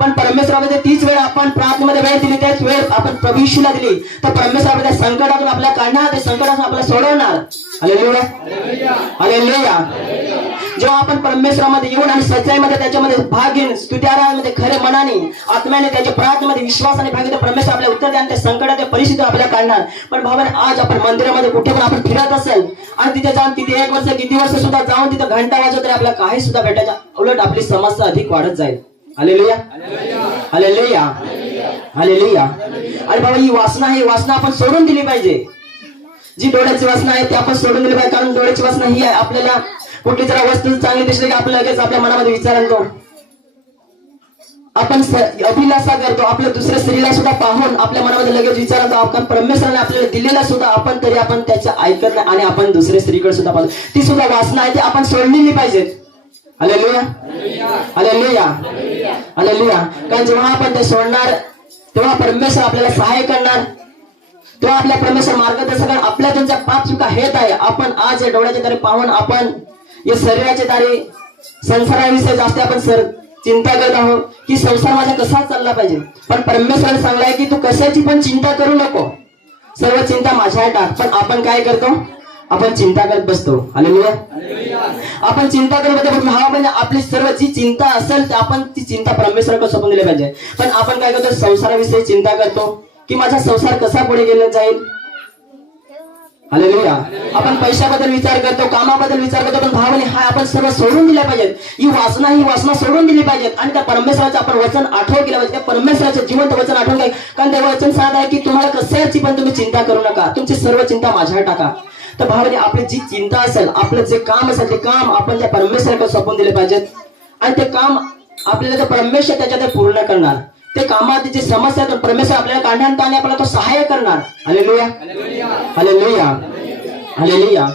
पण परमेश्वरामध्ये तीच वेळ आपण प्रार्थनेमध्ये वेळ दिली, त्याच वेळ आपण प्रभू येशूला दिली, तर परमेश्वरामध्ये संकटातून आपल्याला काढणार, ते संकटातून आपल्याला सोडवणार. Hallelujah, hallelujah. जेव्हा आपण परमेश्वरामध्ये येऊन आणि सच्चाईमध्ये त्याच्यामध्ये भाग घेऊन स्तुत्याराधनेमध्ये खरे मनाने आत्म्याने त्याच्या प्रार्थनेमध्ये विश्वासाने भाग घेतो, परमेश्वर आपल्याला उत्तर द्या आणि त्या संकटाच्या परिस्थिती आपल्याला काढणार. पण भावाने आज आपण मंदिरामध्ये कुठे पण आपण फिरत असेल आणि तिथे जाऊन तिथे 1 वर्ष किती वर्ष सुद्धा जाऊन तिथे घंटा वाजवत तरी आपल्याला काही सुद्धा भेटायचं, उलट आपली समस्या अधिक वाढत जाईल. Hallelujah, hallelujah, hallelujah. आणि बाबा ही वासना आहे, वासना आपण सोडून दिली पाहिजे. जी डोळ्याची वासना आहे ती आपण सोडून दिली पाहिजे, कारण डोळ्याची वासना ही आहे, आपल्याला कुठली जरा वस्तू चांगली दिसली की आपल्याला लगेच आपल्या मनामध्ये विचार येतो, आपण अभिलाषा करतो, आपल्या दुसऱ्या स्त्रीला सुद्धा पाहून आपल्या मनामध्ये लगेच विचार येतो. आपण परमेश्वराने आपल्याला दिलेला सुद्धा आपण तरी आपण त्याच्या ऐकत नाही आणि आपण दुसऱ्या स्त्रीकडे सुद्धा पाहतो. ती सुद्धा वासना आहे, ती आपण सोडलेली पाहिजे. Hallelujah, hallelujah, hallelujah. कारण जेव्हा आपण ते सोडणार तेव्हा परमेश्वर आपल्याला सहाय्य करणार, तेव्हा आपल्या परमेश्वर मार्गदर्शन करणार. आपल्या तुमच्या पाप चुका हेत आहे, आपण आज या डोळ्याच्या तारे पाहून आपण या शरीराचे तारे संसाराविषयी जास्त आपण चिंता करत आहोत की संसार माझा कसा चालला पाहिजे. पण परमेश्वराने सांगलाय की तू कशाची पण चिंता करू नको, सर्व चिंता माझ्यावर टाक. पण आपण काय करतो, आपण चिंता करत बसतो. हालेलुया, आपण चिंता करत बसतो. हा म्हणजे आपली सर्व जी चिंता असेल आपण ती चिंता परमेश्वराकडे सोपवून दिली पाहिजे. पण आपण काय करतो, संसाराविषयी चिंता करतो की माझा संसार कसा पुढे गेला जाईल. हालेलुया. आपण पैशाबद्दल विचार करतो, कामाबद्दल विचार करतो, पण भावने हा आपण सर्व सोडून दिल्या पाहिजेत. ही वासना सोडून दिली पाहिजेत आणि त्या परमेश्वराचं आपण वचन आठवण केलं पाहिजे. त्या परमेश्वराचं जिवंत वचन आठवण काय, कारण ते वचन सांगत आहे की तुम्हाला कशाची पण तुम्ही चिंता करू नका, तुमची सर्व चिंता माझ्यावर टाका. तर भावने आपली जी चिंता असेल, आपलं जे काम असेल ते काम आपण त्या परमेश्वराकडे सोपवून दिले पाहिजेत आणि ते काम आपल्याला ते परमेश्वर त्याच्यात पूर्ण करणार. ते कामात जी समस्या परमेश्वर आपल्याला काढणार आणि आपल्याला तो सहाय्य करणार. Hallelujah, hallelujah, hallelujah.